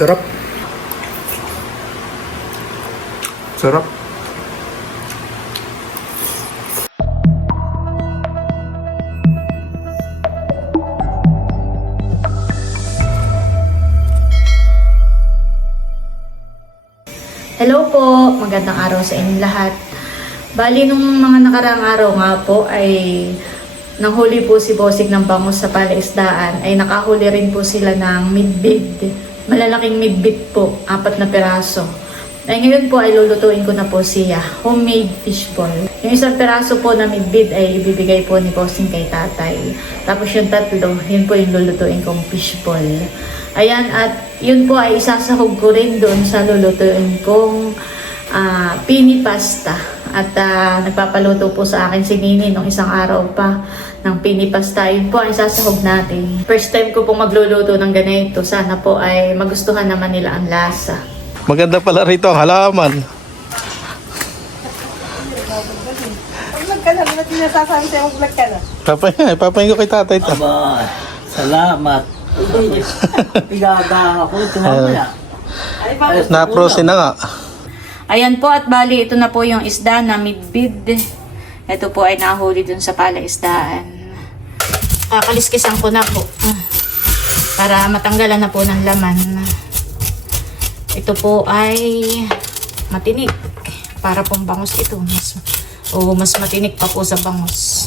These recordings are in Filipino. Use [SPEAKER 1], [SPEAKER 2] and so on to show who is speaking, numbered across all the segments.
[SPEAKER 1] Sarap. Sarap.
[SPEAKER 2] Hello po, magandang araw sa inyong lahat. Bali nung mga nakaraang araw nga po ay nanghuli po si Bosik ng bangus sa palaisdaan ay nakahuli rin po sila ng midbit. Malalaking midbit po, apat na peraso. Ay ngayon po ay lulutuin ko na po siya, homemade fish ball. Yung isang peraso po na midbit ay ibibigay po ni Bossing kay tatay. Tapos yung tatlo, yun po yung lulutuin kong fish ball. Ayan, at yun po ay isasahog ko rin doon sa lulutuin kong ah, pini pasta. At ah, nagpapaluto po sa akin si Nini nung isang araw pa ng pini pasta. Yun po ay isasahog natin. First time ko pong magluluto ng ganito. Sana po ay magustuhan naman nila ang lasa.
[SPEAKER 1] Maganda pala rito ang halaman.
[SPEAKER 3] Vlog ka na, ba't sinasasabi sa'yo vlog ka na?
[SPEAKER 1] Papahinga, papahinga kay tatay to.
[SPEAKER 4] Aba, salamat. Pigaga ako, tumamaya.
[SPEAKER 3] Ay, pa,
[SPEAKER 1] Na-frozen na nga.
[SPEAKER 2] Ayan po at bali ito na po yung isda na midbid. Ito po ay nahuli dun sa palaisdaan. Kakaliskisan ko na po. Para matanggalan na po ng laman. Ito po ay matinik. Para pong bangus ito. Mas, o mas matinik pa po sa bangus.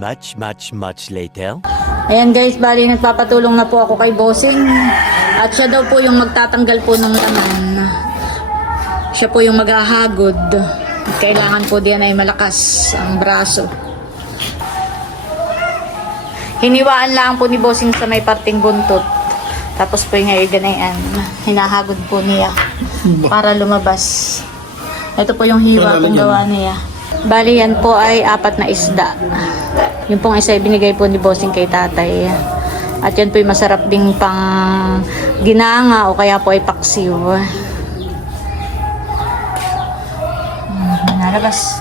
[SPEAKER 5] Much, much, much later.
[SPEAKER 2] Ayan guys, bali nagpapatulong na po ako kay Bossing. At siya daw po yung magtatanggal po ng laman. Siya po yung maghahagod. At kailangan po diyan ay malakas ang braso. Hiniwaan lang po ni Bossing sa may parting buntot. Tapos po yung ganayan. Hinahagod po niya para lumabas. Ito po yung hiwa kung gawa niya. Bali yan po ay apat na isda. Yung pong isa ay binigay po ni Bossing kay tatay. At yan po ay masarap ding pang ginanga o kaya po ay paksiw. Hmm, nalabas.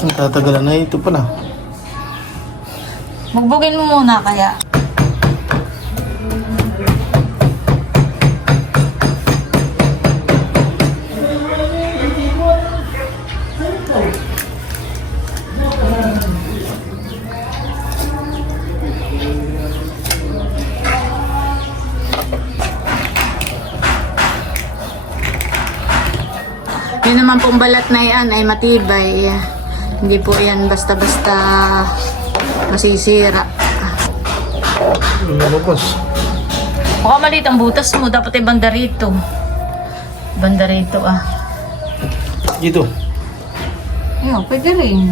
[SPEAKER 1] Ang tatagalan na ito pa na.
[SPEAKER 2] Magbugin mo muna kaya. Yun naman pong balat na yan ay matibay. Hindi po yan basta-basta masisira.
[SPEAKER 1] Lumabas.
[SPEAKER 2] Baka maliit ang butas mo. Dapat ay banda rito. Banda rito ah.
[SPEAKER 1] Dito.
[SPEAKER 2] Ayun, pwede rin.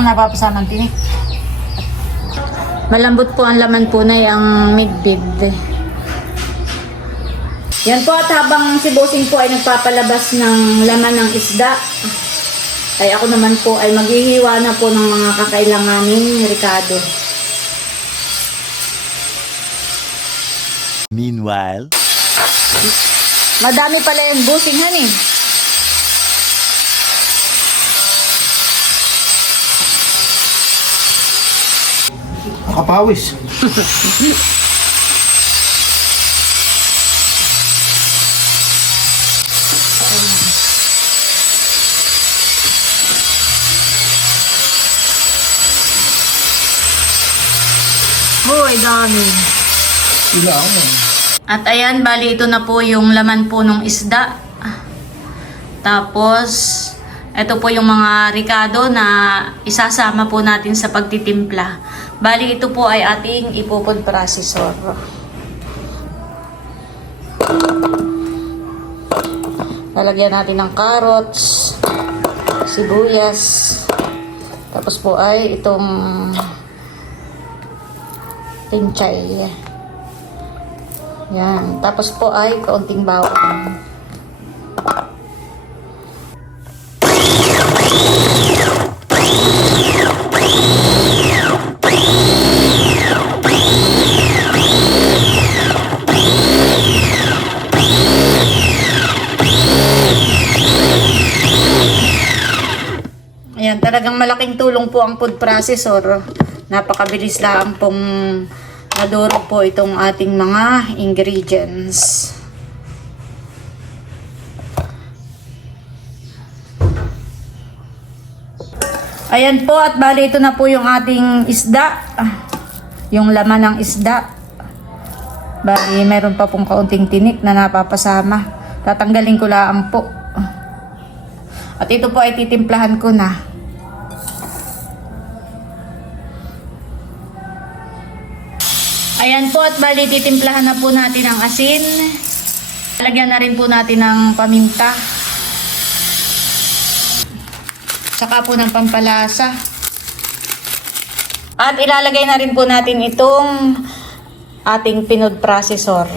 [SPEAKER 2] Walang napapasa ng tinik. Malambot po ang laman po na yung midbid. Yan po at habang si Bossing po ay nagpapalabas ng laman ng isda, ay ako naman po ay maghihiwa na po ng mga kakailanganin ni Ricardo.
[SPEAKER 5] Meanwhile,
[SPEAKER 2] Madami pala yung Bossing han
[SPEAKER 1] Nakapawis.
[SPEAKER 2] Hoy, dami.
[SPEAKER 1] Sila ako.
[SPEAKER 2] At ayan, bali ito na po yung laman po ng isda. Tapos, ito po yung mga ricado na isasama po natin sa pagtitimpla. Bali ito po ay ating ipupod processor. Lalagyan natin ng carrots, sibuyas, tapos po ay itong pinchay. Yan. Tapos po ay kaunting bawang. Tulong po ang food processor. Napakabilis lang pong nadurog po itong ating mga ingredients. Ayan po at bali ito na po yung ating isda. Yung laman ng isda. Bali meron pa pong kaunting tinik na napapasama. Tatanggalin ko lang po. At ito po ay titimplahan ko na. Ayan po at bali titimplahan na po natin ang asin. Lagyan na rin po natin ng paminta. Saka po ng pampalasa. At ilalagay na rin po natin itong ating pinod processor.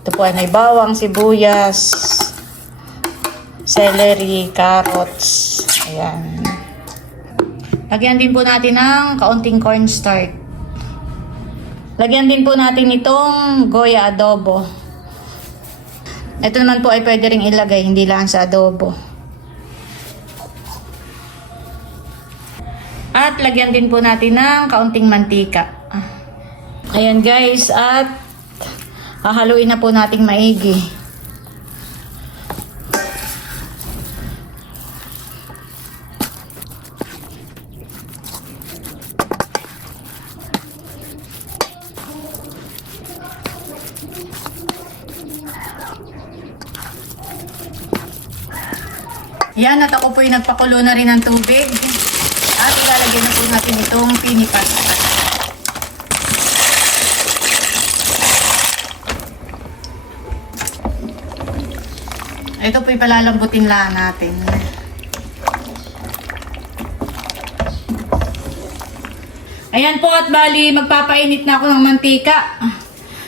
[SPEAKER 2] Ito po ay may bawang, sibuyas, celery, carrots. Ayan. Lagyan din po natin ng kaunting cornstarch. Lagyan din po natin itong goya adobo. Ito naman po ay pwede ring ilagay, hindi lang sa adobo. At lagyan din po natin ng kaunting mantika. Ayan guys, at hahaluin na po nating maigi. Yan, at ako po yung nagpakulo na rin ng tubig. At ilalagyan na po natin itong pinipasta. Ito po ipalalambutin lang natin. Ayan po at bali magpapainit na ako ng mantika.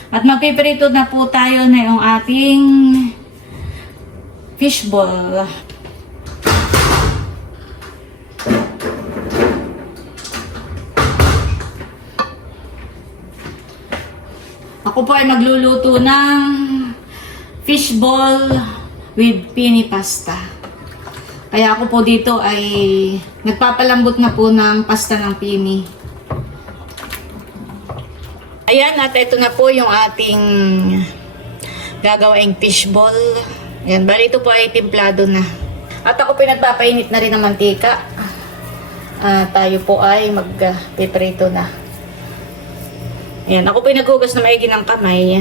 [SPEAKER 2] At magpiprito na po tayo na yung ating fishball. Ako po ay magluluto ng fishball with pini pasta. Kaya ako po dito ay nagpapalambot na po ng pasta ng pini. Ayan, at ito na po yung ating gagawaing fishball. Ayan, bali ito po ay timplado na. At ako pinagpapainit na rin ng mantika. Ah, tayo po ay magpiprito na. Ayan, ako pinaghugas na maigi ng kamay.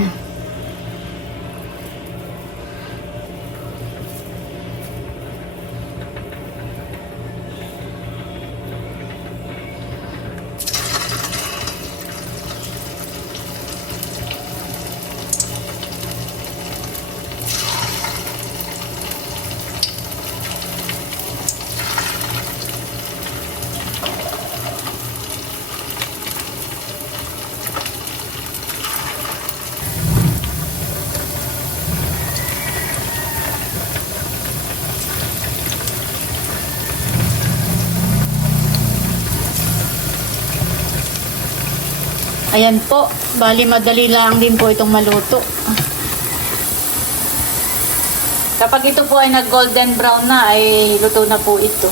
[SPEAKER 2] Ayan po, bali madali lang din po itong maluto. Kapag ito po ay nag golden brown na, ay luto na po ito.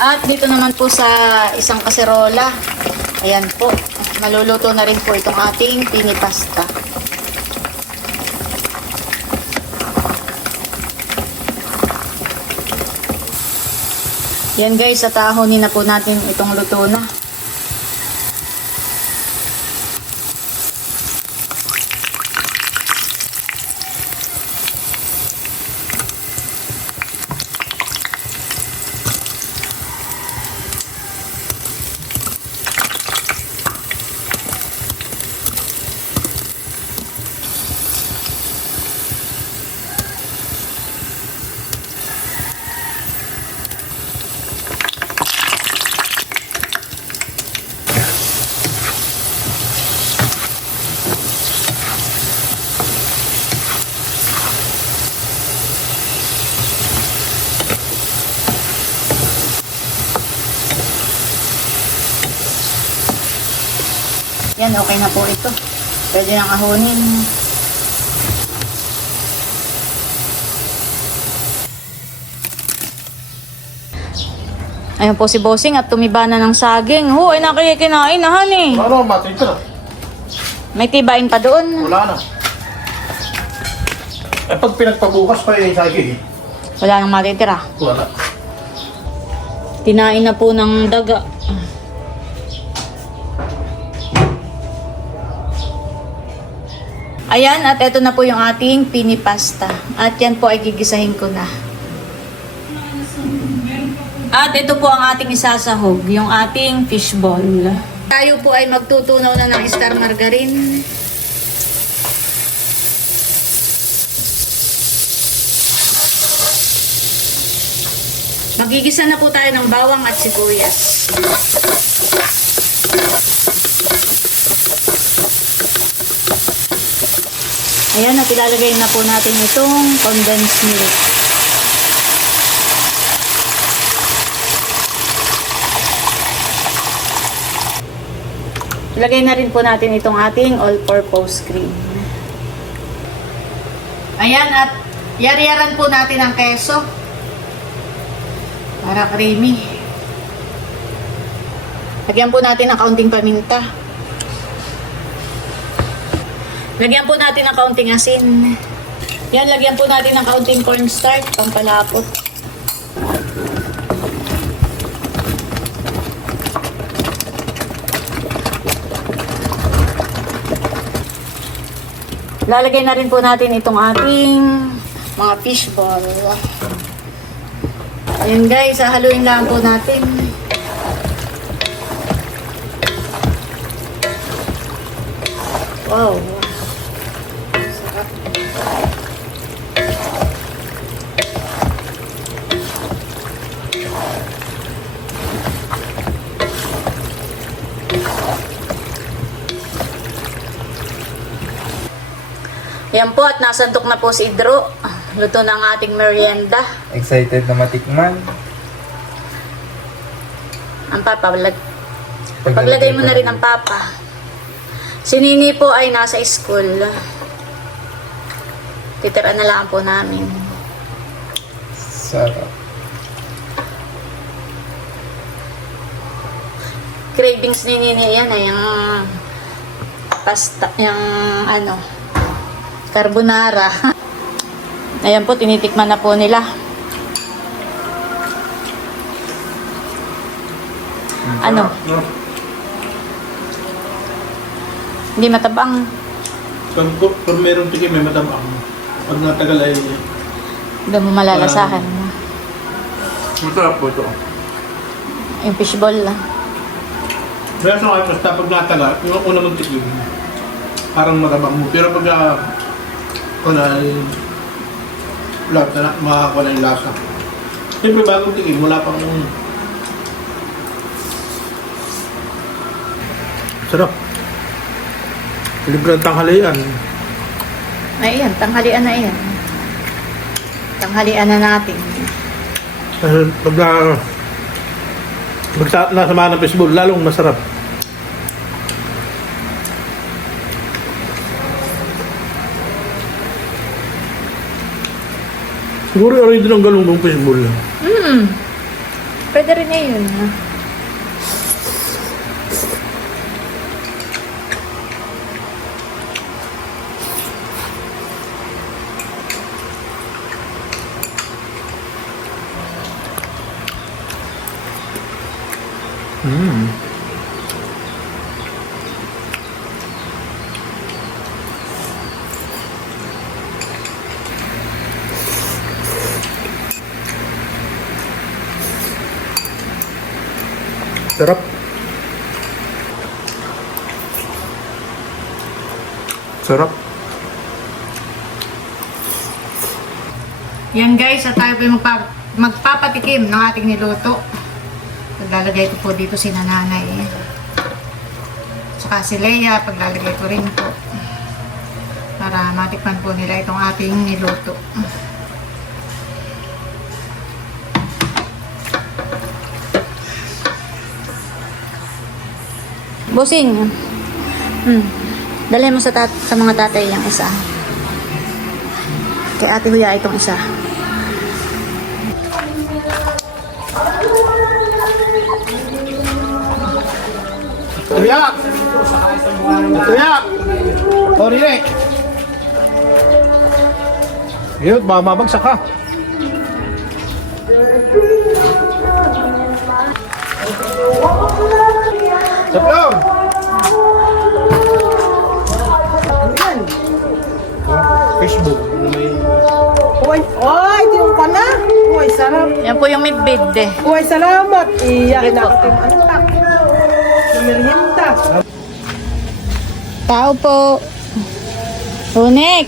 [SPEAKER 2] At dito naman po sa isang kaserola, ayan po, maluluto na rin po itong ating pinipasta. Yan guys, sa tahonin na po natin itong luto na. Yan, okay na po ito. Pwede nang ahunin. Ayun po si Bossing at tumiba na ng saging. Ho, ay nakikinain na, honey.
[SPEAKER 1] Ano, mati ito na.
[SPEAKER 2] May tibain pa doon.
[SPEAKER 1] Wala na. Eh, pag pinagpabukas pa yung sagi,
[SPEAKER 2] Wala nang matitira.
[SPEAKER 1] wala.
[SPEAKER 2] Tinain na po ng daga. Ayan, at ito na po yung ating pinipasta. At yan po ay gigisahin ko na. At ito po ang ating isasahog, yung ating fishball. Tayo po ay magtutunaw na ng star margarine. Magigisa na po tayo ng bawang at sibuyas. Ayan, at ilalagay na po natin itong condensed milk. Ilagay na rin po natin itong ating all-purpose cream. Ayan, at yari-yaran po natin ang keso. Para creamy. Lagyan po natin ng kaunting paminta. Lagyan po natin ng kaunting asin. Yan, lagyan po natin ng kaunting cornstarch, pampalapot. Lalagay na rin po natin itong ating mga fishball. Ayan guys, haluin lang po natin. Wow. Yan po at nasantok na po si Idro. Luto na ang ating merienda.
[SPEAKER 6] Excited na matikman.
[SPEAKER 2] Ang papa, lag- paglagay mo na rin ang papa. Si Nini po ay nasa school. Titira na lang po namin.
[SPEAKER 6] Sarap.
[SPEAKER 2] Cravings ni Nini yan ay yung pasta, yung ano, carbonara. Ayan po, tinitikman na po nila. Ano? Hindi matabang.
[SPEAKER 1] Pag, pag meron tikim, may matabang. Pag natagal ay
[SPEAKER 2] Hindi mo malalasahan.
[SPEAKER 1] masarap po ito.
[SPEAKER 2] Yung fishball lang.
[SPEAKER 1] Kaya sa mga basta pag natagal, yung una mong tikim, parang matabang mo. Pero pag uh, wala na makakakuha na yung lasa. Siyempre bagong tikim, wala pang Sarap. Libre ang tanghalian.
[SPEAKER 2] Ay, yan. Tanghalian na yan. Tanghalian na natin.
[SPEAKER 1] Kasi pag na, pag sa, nasa mga ng fishbowl, lalong masarap. Siguro yung din ang galong ng fishbowl.
[SPEAKER 2] Hmm. Pwede rin yun. Ha?
[SPEAKER 1] Sarap.
[SPEAKER 2] Yan guys, at tayo po yung magpa- magpapatikim ng ating niluto. Paglalagay ko po dito si nanay. Saka si Leia, paglalagay ko rin po. Para matikman po nila itong ating niluto. Bossing, Hmm. Dalhin mo sa, tat- sa mga tatay yung isa. Kay ate Huya itong isa.
[SPEAKER 1] Tuyak! Tuyak! Sorry eh. Yun, baka mabagsak ka. Saplong!
[SPEAKER 3] Uy, di yung ka na. Uy, sarap.
[SPEAKER 2] Yan po yung midbid eh.
[SPEAKER 3] Uy, salamat. Iya,
[SPEAKER 2] Sige po.
[SPEAKER 3] hinakatim ang tak. Merienda.
[SPEAKER 2] Tao po. Unik.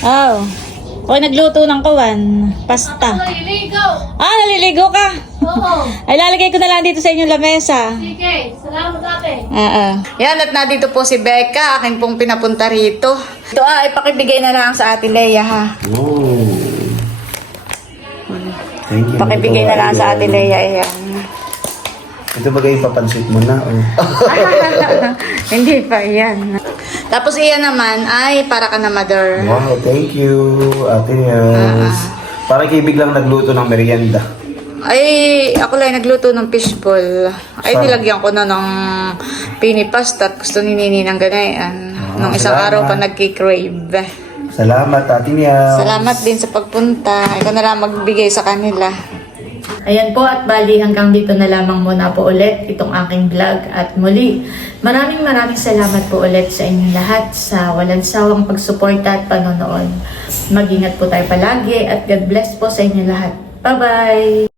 [SPEAKER 2] Oh. Ako nagluto ng kawan. Pasta.
[SPEAKER 7] Naliligo!
[SPEAKER 2] Ah, naliligo ka?
[SPEAKER 7] Oo!
[SPEAKER 2] Ay, lalagay ko na lang dito sa inyong lamesa.
[SPEAKER 7] Sige, salamat ate.
[SPEAKER 2] Oo. Yan, at nandito po si Becca, akin pong pinapunta rito. Ito ah, ipakibigay na lang sa ate Leia ha.
[SPEAKER 8] Oh. Thank you.
[SPEAKER 2] Pakibigay na lang sa ate Leia, ayan.
[SPEAKER 8] Ito bagay papansit mo na. Oh.
[SPEAKER 2] Hindi pa, yan. Tapos iyan naman ay para ka na mother.
[SPEAKER 8] Wow, thank you, Ate Nels. Parang kay biglang nagluto ng merienda.
[SPEAKER 2] Ay, ako lang nagluto ng fishball. Ay,
[SPEAKER 8] Sarap.
[SPEAKER 2] nilagyan ko na ng pini pasta at gusto ni Nini ng ganayan.
[SPEAKER 8] Ah,
[SPEAKER 2] Nung isang
[SPEAKER 8] salamat.
[SPEAKER 2] araw pa nagki-crave.
[SPEAKER 8] Salamat, Ate Nels.
[SPEAKER 2] Salamat din sa pagpunta. Ikaw na lang magbigay sa kanila. Ayan po at bali hanggang dito na lamang muna po ulit itong aking vlog at muli maraming maraming salamat po ulit sa inyong lahat sa walang sawang pagsuporta at panonood. Mag-ingat po tayo palagi at God bless po sa inyo lahat. Bye-bye!